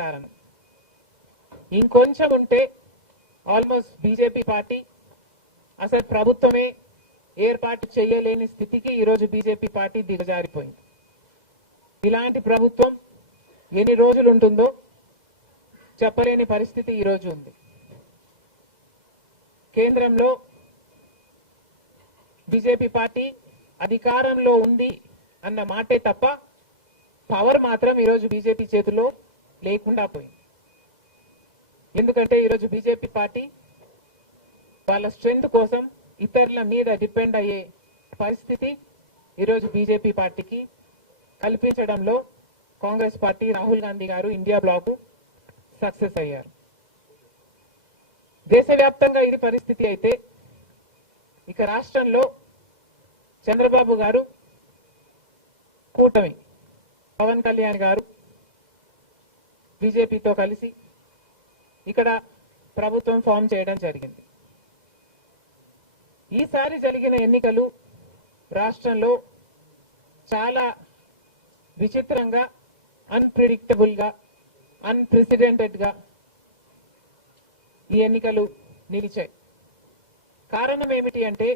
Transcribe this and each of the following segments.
కారణం. ఇంకొంచెం ఉంటే ఆల్మోస్ట్ బీజేపీ పార్టీ అసలు ప్రభుత్వమే ఏర్పాటు చేయలేని స్థితికి ఈరోజు బీజేపీ పార్టీ దిగజారిపోయింది. ఇలాంటి ప్రభుత్వం ఎన్ని రోజులు ఉంటుందో చెప్పలేని పరిస్థితి ఈరోజు ఉంది. కేంద్రంలో బీజేపీ పార్టీ అధికారంలో ఉంది అన్న మాటే తప్ప పవర్ మాత్రం ఈరోజు బీజేపీ చేతిలో లేకుండా పోయింది. ఎందుకంటే ఈరోజు బీజేపీ పార్టీ వాళ్ళ స్ట్రెంగ్త్ కోసం ఇతరుల మీద డిపెండ్ అయ్యే పరిస్థితి ఈరోజు బీజేపీ పార్టీకి కల్పించడంలో కాంగ్రెస్ పార్టీ రాహుల్ గాంధీ గారు ఇండియా బ్లాక్ సక్సెస్ అయ్యారు. దేశవ్యాప్తంగా ఇది పరిస్థితి అయితే ఇక రాష్ట్రంలో చంద్రబాబు గారు కూటమి పవన్ కళ్యాణ్ గారు బీజేపీతో కలిసి ఇక్కడ ప్రభుత్వం ఫామ్ చేయడం జరిగింది. ఈసారి జరిగిన ఎన్నికలు రాష్ట్రంలో చాలా విచిత్రంగా, అన్ప్రెడిక్టబుల్ గా, అన్ప్రెసిడెంటెడ్ గా ఈ ఎన్నికలు నిలిచాయి. కారణం ఏమిటి అంటే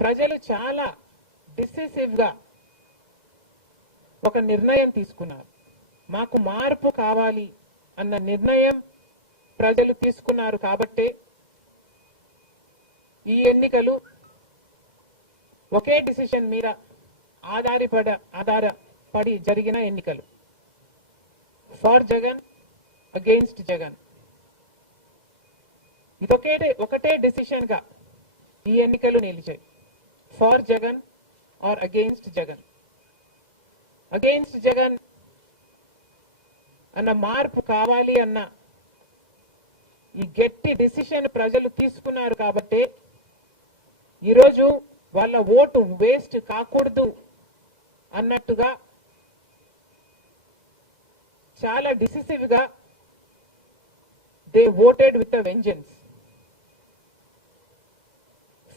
ప్రజలు చాలా డిసిసివ్ గా ఒక నిర్ణయం తీసుకున్నారు. మాకు మార్పు కావాలి అన్న నిర్ణయం ప్రజలు తీసుకున్నారు కాబట్టే ఈ ఎన్నికలు ఒకే డిసిషన్ మీద ఆధారపడి జరిగిన ఎన్నికలు. For Jagan, against Jagan. ఒకటే డిసిషన్ గా ఈ ఎన్నికలు నిలిచాయి. For Jagan or against Jagan. Against Jagan అన్న మార్పు కావాలి అన్న ఈ గట్టి డిసిషన్ ప్రజలు తీసుకున్నారు కాబట్టి ఈరోజు వాళ్ళ ఓటు వేస్ట్ కాకూడదు అన్నట్టుగా చాలా డిసిసివ్ గా they voted with a vengeance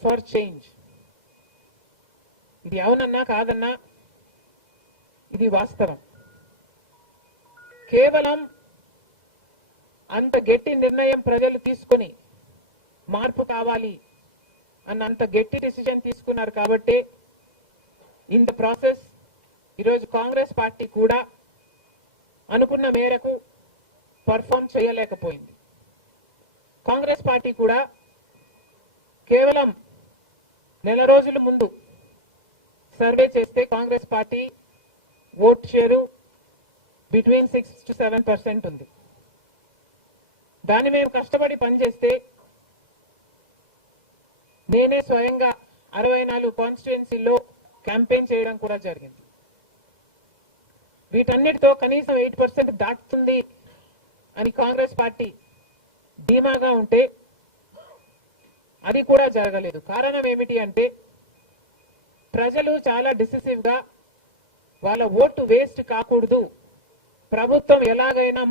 for change. ఇది అవునన్నా కాదన్నా ఇది వాస్తవం. కేవలం అంత గట్టి నిర్ణయం ప్రజలు తీసుకుని మార్పు కావాలి అన్న అంత గట్టి డిసిజన్ తీసుకున్నారు కాబట్టి ఇన్ ద ప్రాసెస్ ఈరోజు కాంగ్రెస్ పార్టీ కూడా అనుకున్న మేరకు పర్ఫార్మ్ చేయలేకపోయింది. కాంగ్రెస్ పార్టీ కూడా కేవలం నెల రోజుల ముందు సర్వే చేస్తే Congress party vote share between 6 to 7% ఉంది. దాన్ని మేము కష్టపడి పనిచేస్తే నేనే స్వయంగా 64 కాన్స్టిట్యుయెన్సీల్లో క్యాంపెయిన్ చేయడం కూడా జరిగింది. వీటన్నిటితో కనీసం 8% దాటుతుంది అని కాంగ్రెస్ పార్టీ ధీమాగా ఉంటే అది కూడా జరగలేదు. కారణం ఏమిటి అంటే ప్రజలు చాలా డిసిసివ్ గా వాళ్ళ ఓటు వేస్ట్ కాకూడదు, ప్రభుత్వం ఎలాగైనా